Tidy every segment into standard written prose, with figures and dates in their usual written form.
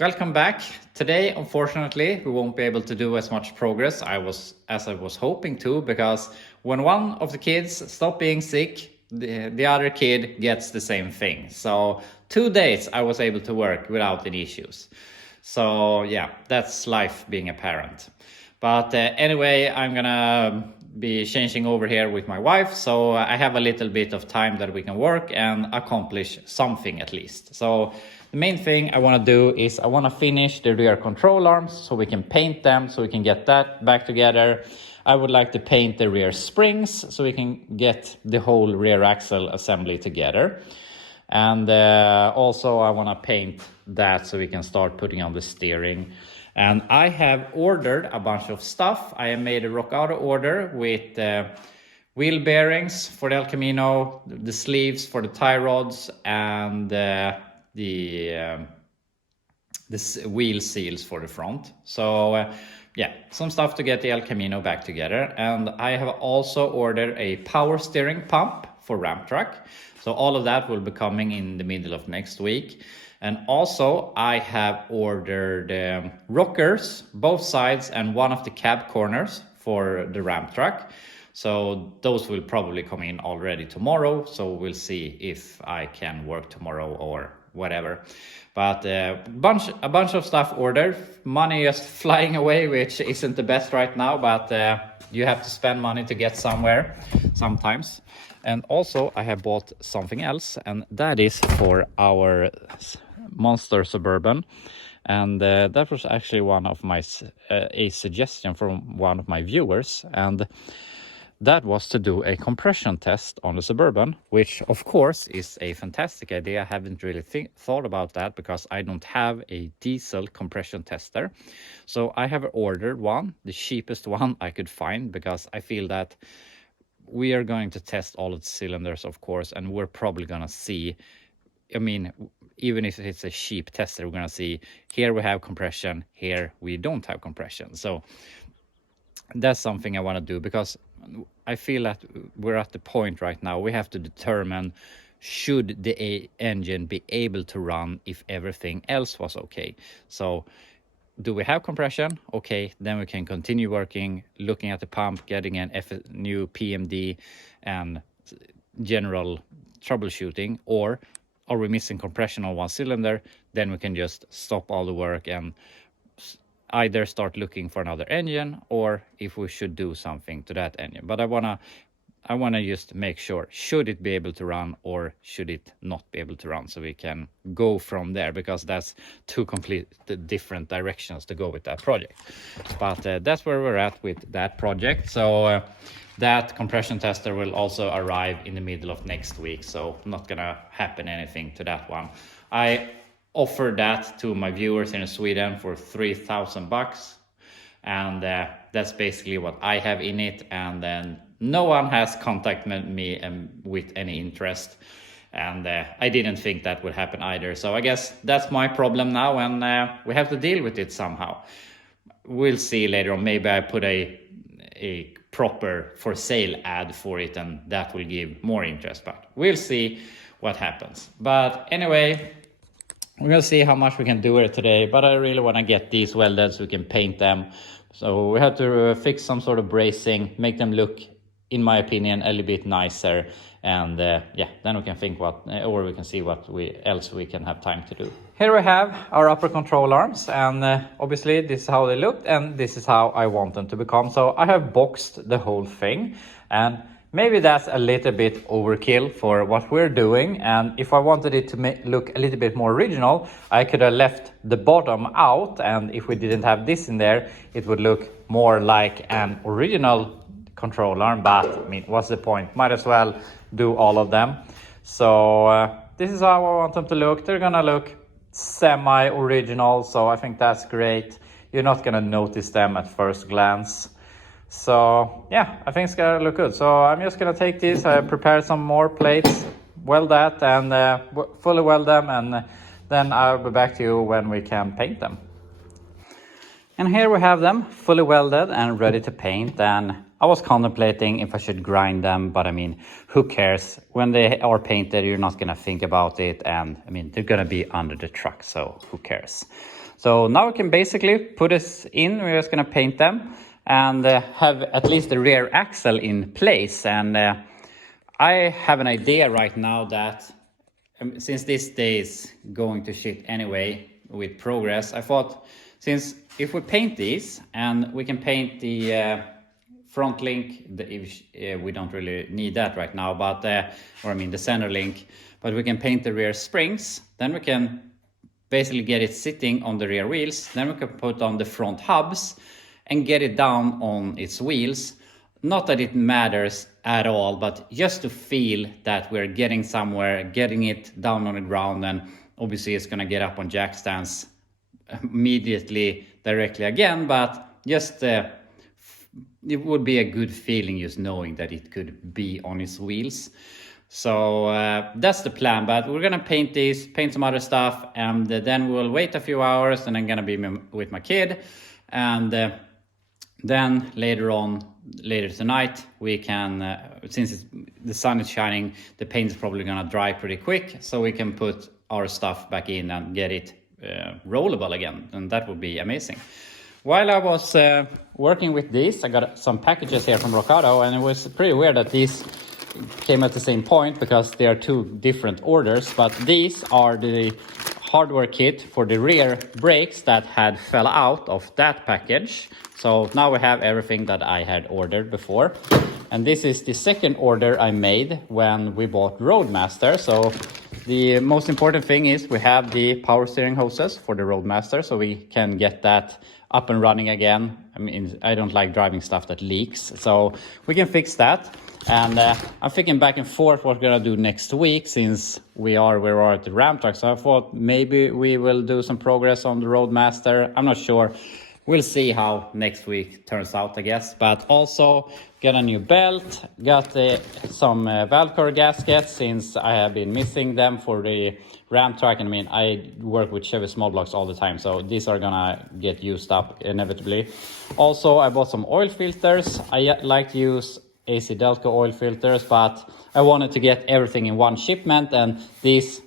Welcome back. Today, unfortunately, we won't be able to do as much progress as I was hoping to, because when one of the kids stops being sick, the other kid gets the same thing. So 2 days I was able to work without any issues. So yeah, that's life being a parent. But anyway, I'm gonna be changing over here with my wife, so I have a little bit of time that we can work and accomplish something at least. So the main thing I want to do is I want to finish the rear control arms so we can paint them, so we can get that back together. I would like to paint the rear springs so we can get the whole rear axle assembly together. And also I want to paint that so we can start putting on the steering. And I have ordered a bunch of stuff. I have made a rock auto order with wheel bearings for the El Camino, the sleeves for the tie rods, and the wheel seals for the front. So yeah, some stuff to get the El Camino back together. And I have also ordered a power steering pump for ramp truck. So all of that will be coming in the middle of next week. And also I have ordered rockers, both sides and one of the cab corners for the ramp truck. So those will probably come in already tomorrow. So we'll see if I can work tomorrow or whatever. But a bunch of stuff ordered. Money just flying away, which isn't the best right now, but you have to spend money to get somewhere sometimes. And also I have bought something else, and that is for our Monster Suburban. And that was actually one of my a suggestion from one of my viewers, and that was to do a compression test on the Suburban, which of course is a fantastic idea. I haven't really thought about that because I don't have a diesel compression tester. So I have ordered one, the cheapest one I could find, because I feel that we are going to test all of the cylinders, of course, and we're probably going to see, I mean, even if it's a cheap tester, we're going to see here we have compression, here we don't have compression. So that's something I want to do, because I feel that we're at the point right now we have to determine, should the engine be able to run if everything else was okay. So do we have compression? Okay, then we can continue working, looking at the pump, getting a new PMD and general troubleshooting. Or are we missing compression on one cylinder? Then we can just stop all the work and either start looking for another engine, or if we should do something to that engine. But I wanna just make sure, should it be able to run or should it not be able to run, so we can go from there, because that's two complete different directions to go with that project. But that's where we're at with that project. So that compression tester will also arrive in the middle of next week, so not gonna happen anything to that one. I offered that to my viewers in Sweden for $3,000, and that's basically what I have in it. And then no one has contacted me with any interest, and I didn't think that would happen either. So I guess that's my problem now, and we have to deal with it somehow. We'll see later on. Maybe I put a proper for sale ad for it, and that will give more interest, but we'll see what happens. But anyway, we're gonna see how much we can do it today, but I really want to get these welded so we can paint them. So we have to fix some sort of bracing, make them look, in my opinion, a little bit nicer. And yeah, then we can think or we can see what else we can have time to do. Here we have our upper control arms, and obviously this is how they looked, and this is how I want them to become. So I have boxed the whole thing, and maybe that's a little bit overkill for what we're doing. And if I wanted it to look a little bit more original, I could have left the bottom out, and if we didn't have this in there, it would look more like an original control arm. But I mean, what's the point? Might as well do all of them. So this is how I want them to look. They're gonna look semi-original, so I think that's great. You're not gonna notice them at first glance. So yeah, I think it's gonna look good. So I'm just gonna take this, I prepared some more plates, weld that, and fully weld them, and then I'll be back to you when we can paint them. And here we have them fully welded and ready to paint. And I was contemplating if I should grind them, but I mean, who cares? When they are painted, you're not gonna think about it, and I mean, they're gonna be under the truck, so who cares? So now we can basically put this in. We're just gonna paint them and have at least the rear axle in place. And I have an idea right now that since this day is going to shit anyway with progress, I thought since if we paint these and we can paint the front link, we don't really need that right now, but or I mean the center link, but we can paint the rear springs, then we can basically get it sitting on the rear wheels, then we can put on the front hubs and get it down on its wheels. Not that it matters at all, but just to feel that we're getting somewhere, getting it down on the ground, and obviously it's gonna get up on jack stands immediately directly again, but just it would be a good feeling just knowing that it could be on its wheels. So that's the plan, but we're gonna paint these, paint some other stuff, and then we'll wait a few hours and I'm gonna be with my kid, and then later tonight we can, since the sun is shining, the paint is probably gonna dry pretty quick, so we can put our stuff back in and get it rollable again, and that would be amazing. While I was working with these, I got some packages here from Rock Auto, and it was pretty weird that these came at the same point because they are two different orders, but these are the hardware kit for the rear brakes that had fell out of that package. So now we have everything that I had ordered before, and this is the second order I made when we bought Roadmaster. So the most important thing is we have the power steering hoses for the Roadmaster, so we can get that up and running again. I mean, I don't like driving stuff that leaks, so we can fix that. And I'm thinking back and forth what we're gonna do next week, since we are at the Ram Truck. So I thought maybe we will do some progress on the Roadmaster. I'm not sure. We'll see how next week turns out, I guess. But also got a new belt, got some Valcor gaskets, since I have been missing them for the Ram Truck. And I mean, I work with Chevy small blocks all the time, so these are gonna get used up inevitably. Also, I bought some oil filters. I like to use AC Delco oil filters, but I wanted to get everything in one shipment, and these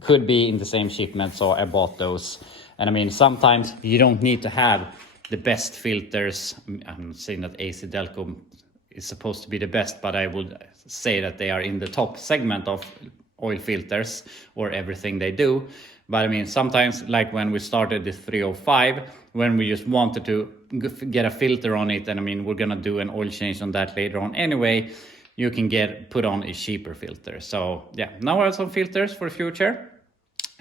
could be in the same shipment, so I bought those. And I mean, sometimes you don't need to have the best filters. I'm not saying that AC Delco is supposed to be the best, but I would say that they are in the top segment of oil filters or everything they do. But I mean, sometimes, like when we started the 305, when we just wanted to get a filter on it, and I mean, we're gonna do an oil change on that later on anyway, you can put on a cheaper filter. So yeah, now I have some filters for the future.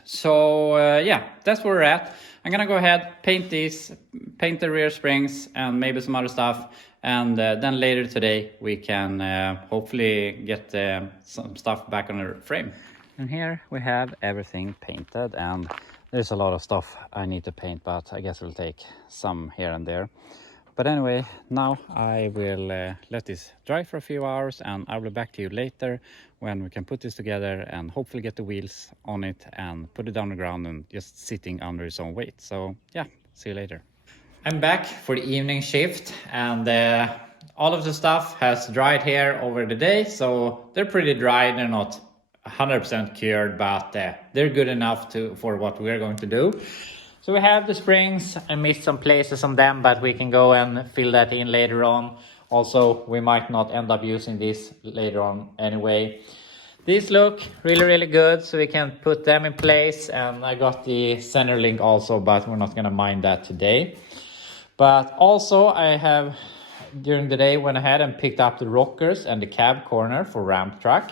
So yeah, that's where we're at. I'm gonna go ahead, paint these, paint the rear springs and maybe some other stuff. And then later today we can hopefully get some stuff back on the frame. And here we have everything painted, and there's a lot of stuff I need to paint, but I guess it'll take some here and there. But anyway, now I will let this dry for a few hours, and I'll be back to you later when we can put this together and hopefully get the wheels on it and put it down the ground and just sitting under its own weight. So yeah, see you later. I'm back for the evening shift, and all of the stuff has dried here over the day, so they're pretty dry. They're not 100% cured, but they're good enough for what we're going to do. So we have the springs. I missed some places on them, but we can go and fill that in later on. Also, we might not end up using these later on anyway. These look really, really good, so we can put them in place. And I got the center link also, but we're not gonna mind that today. But also I have, during the day, went ahead and picked up the rockers and the cab corner for Ramp Truck.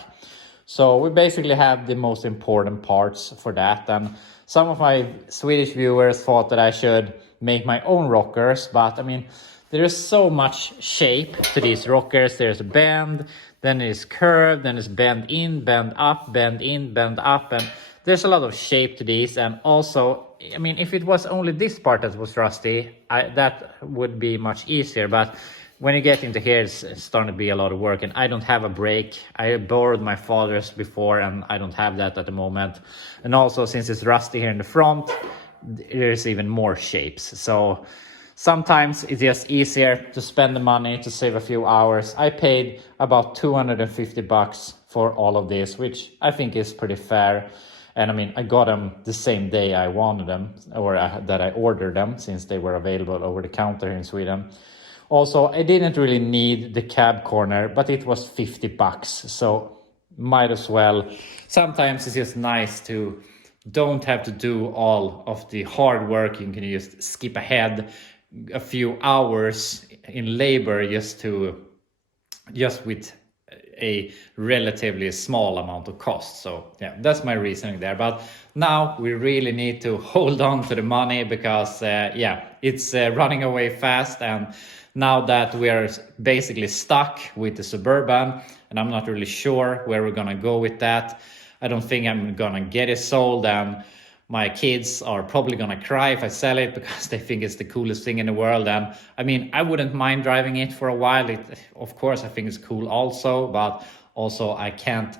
So we basically have the most important parts for that. And some of my Swedish viewers thought that I should make my own rockers, but I mean, there is so much shape to these rockers. There's a bend, then it's curved, then it's bend in, bend up, bend in, bend up, and there's a lot of shape to these. And also, I mean, if it was only this part that was rusty, that would be much easier, but when you get into here, it's starting to be a lot of work, and I don't have a brake. I borrowed my father's before, and I don't have that at the moment. And also, since it's rusty here in the front, there's even more shapes. So sometimes it's just easier to spend the money to save a few hours. I paid about $250 for all of this, which I think is pretty fair. And I mean, I got them the same day I wanted them, or that I ordered them, since they were available over the counter in Sweden. Also, I didn't really need the cab corner, but it was $50, so might as well. Sometimes it's just nice to don't have to do all of the hard work. You can just skip ahead a few hours in labor just with a relatively small amount of cost. So yeah, that's my reasoning there. But now we really need to hold on to the money, because it's running away fast. And now that we are basically stuck with the Suburban, and I'm not really sure where we're gonna go with that. I don't think I'm gonna get it sold, and my kids are probably gonna cry if I sell it, because they think it's the coolest thing in the world. And I mean, I wouldn't mind driving it for a while. Of course, I think it's cool also, but also I can't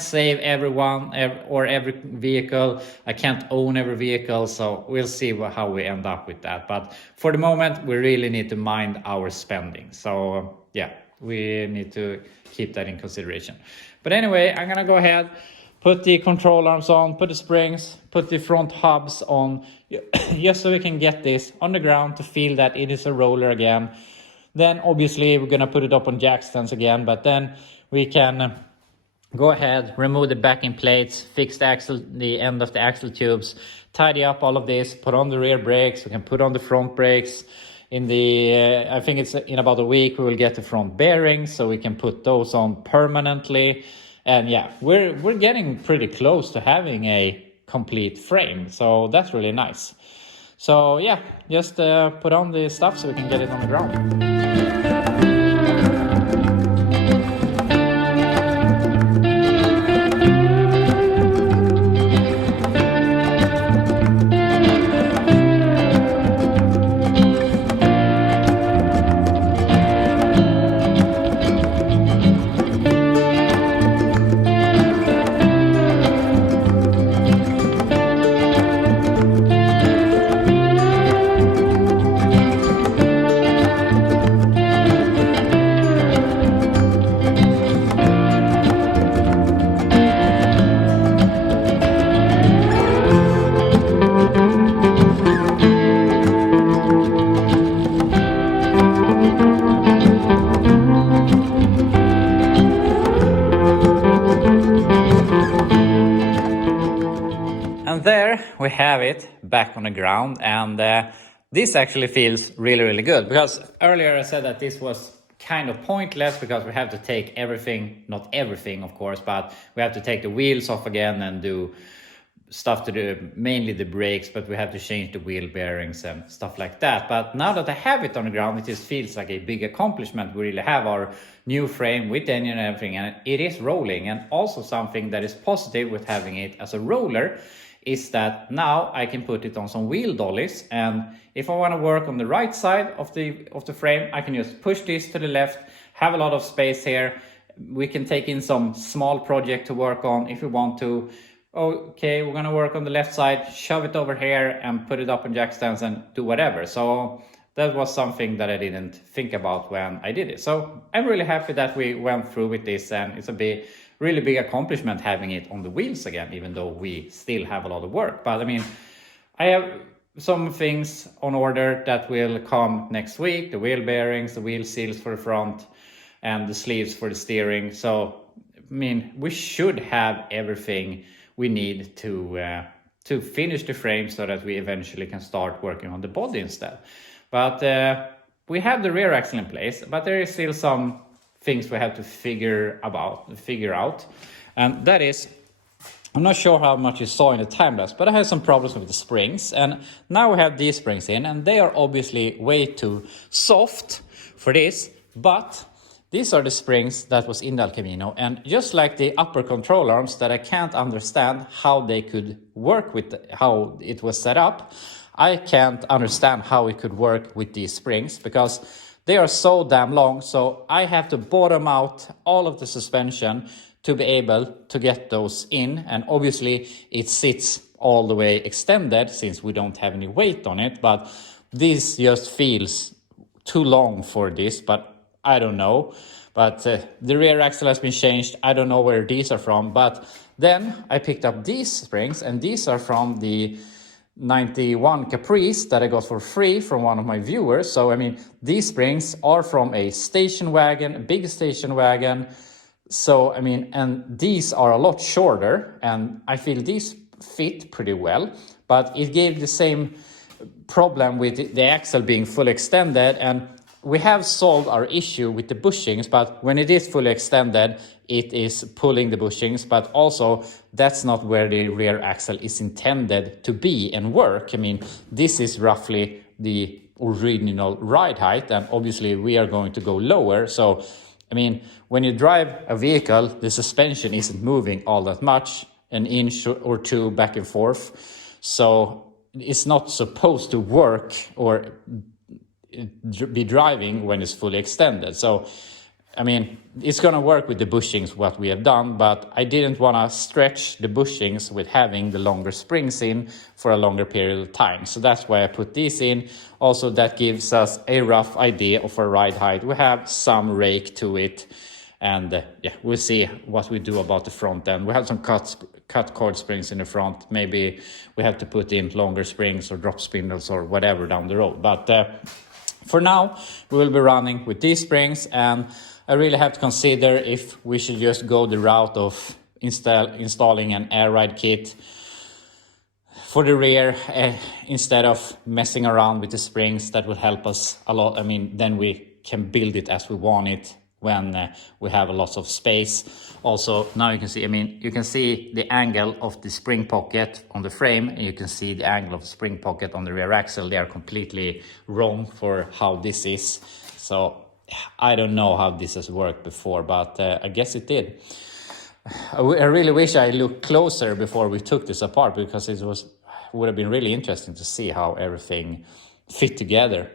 save everyone or every vehicle. I can't own every vehicle, so we'll see how we end up with that. But for the moment, we really need to mind our spending. So yeah, we need to keep that in consideration. But anyway, I'm gonna go ahead, put the control arms on, put the springs, put the front hubs on, just so we can get this on the ground to feel that it is a roller again. Then obviously we're gonna put it up on jack stands again, but then we can go ahead, remove the backing plates, fix the end of the axle tubes, tidy up all of this, put on the rear brakes. We can put on the front brakes. I think it's in about a week we will get the front bearings, so we can put those on permanently. And yeah, we're getting pretty close to having a complete frame, so that's really nice. So yeah, just put on the stuff so we can get it on the ground. And there we have it back on the ground, and this actually feels really, really good, because earlier I said that this was kind of pointless because we have to take everything, not everything of course, but we have to take the wheels off again and do stuff to do mainly the brakes, but we have to change the wheel bearings and stuff like that. But now that I have it on the ground, it just feels like a big accomplishment. We really have our new frame with the engine and everything, and it is rolling. And also something that is positive with having it as a roller is that now I can put it on some wheel dollies, and if I want to work on the right side of the frame, I can just push this to the left, have a lot of space here. We can take in some small project to work on if we want to. Okay, we're gonna work on the left side, shove it over here and put it up on jack stands and do whatever. So that was something that I didn't think about when I did it. So I'm really happy that we went through with this, and it's a really big accomplishment having it on the wheels again, even though we still have a lot of work. But I mean, I have some things on order that will come next week: the wheel bearings, the wheel seals for the front, and the sleeves for the steering. So I mean, we should have everything we need to finish the frame so that we eventually can start working on the body instead. But we have the rear axle in place, but there is still some things we have to figure out. And that is, I'm not sure how much you saw in the time lapse, but I had some problems with the springs. And now we have these springs in, and they are obviously way too soft for this, but these are the springs that was in the Camino, and just like the upper control arms that I can't understand how they could work with how it was set up, I can't understand how it could work with these springs, because they are so damn long. So I have to bottom out all of the suspension to be able to get those in, and obviously it sits all the way extended since we don't have any weight on it, but this just feels too long for this, but I don't know. But the rear axle has been changed. I don't know where these are from, but Then I picked up these springs, and these are from the 91 Caprice that I got for free from one of my viewers. So I mean, these springs are from a station wagon, a big station wagon. So I mean, and these are a lot shorter, and I feel these fit pretty well, but it gave the same problem with the axle being fully extended, and we have solved our issue with the bushings, but when it is fully extended, it is pulling the bushings, but also that's not where the rear axle is intended to be and work. I mean, this is roughly the original ride height, and obviously we are going to go lower. So, I mean, when you drive a vehicle, the suspension isn't moving all that much, an inch or two back and forth. So it's not supposed to work or be driving when it's fully extended. So I mean, it's gonna work with the bushings what we have done, but I didn't want to stretch the bushings with having the longer springs in for a longer period of time. So that's why I put these in. Also, that gives us a rough idea of our ride height. We have some rake to it, and yeah, we'll see what we do about the front end. We have some cut cord springs in the front. Maybe we have to put in longer springs or drop spindles or whatever down the road, but for now, we will be running with these springs, and I really have to consider if we should just go the route of installing an air ride kit for the rear instead of messing around with the springs. That would help us a lot. I mean, then we can build it as we want it when we have a lot of space. Also, now you can see, I mean, you can see the angle of the spring pocket on the frame, and you can see the angle of the spring pocket on the rear axle. They are completely wrong for how this is. So I don't know how this has worked before, but I guess it did. I really wish I looked closer before we took this apart, because it would have been really interesting to see how everything fit together.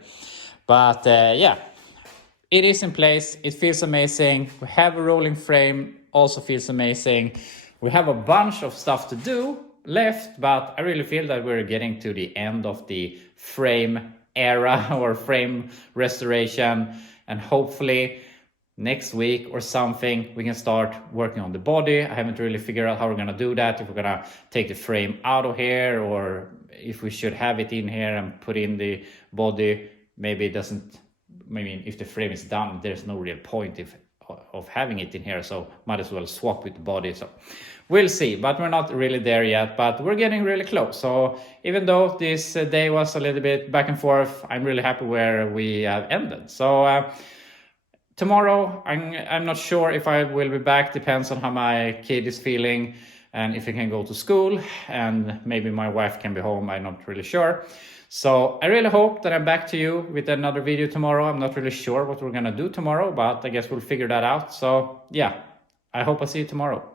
But yeah, it is in place. It feels amazing. We have a rolling frame, also feels amazing. We have a bunch of stuff to do left, but I really feel that we're getting to the end of the frame era or frame restoration, and hopefully next week or something we can start working on the body. I haven't really figured out how we're gonna do that, if we're gonna take the frame out of here or if we should have it in here and put in the body. Maybe it doesn't, I mean, if the frame is done, there's no real point of having it in here, so might as well swap with the body. So we'll see, but we're not really there yet, but we're getting really close. So even though this day was a little bit back and forth, I'm really happy where we have ended. So tomorrow, I'm not sure if I will be back. Depends on how my kid is feeling and if he can go to school, and maybe my wife can be home. I'm not really sure. So I really hope that I'm back to you with another video tomorrow. I'm not really sure what we're gonna do tomorrow, but I guess we'll figure that out. So yeah, I hope I see you tomorrow.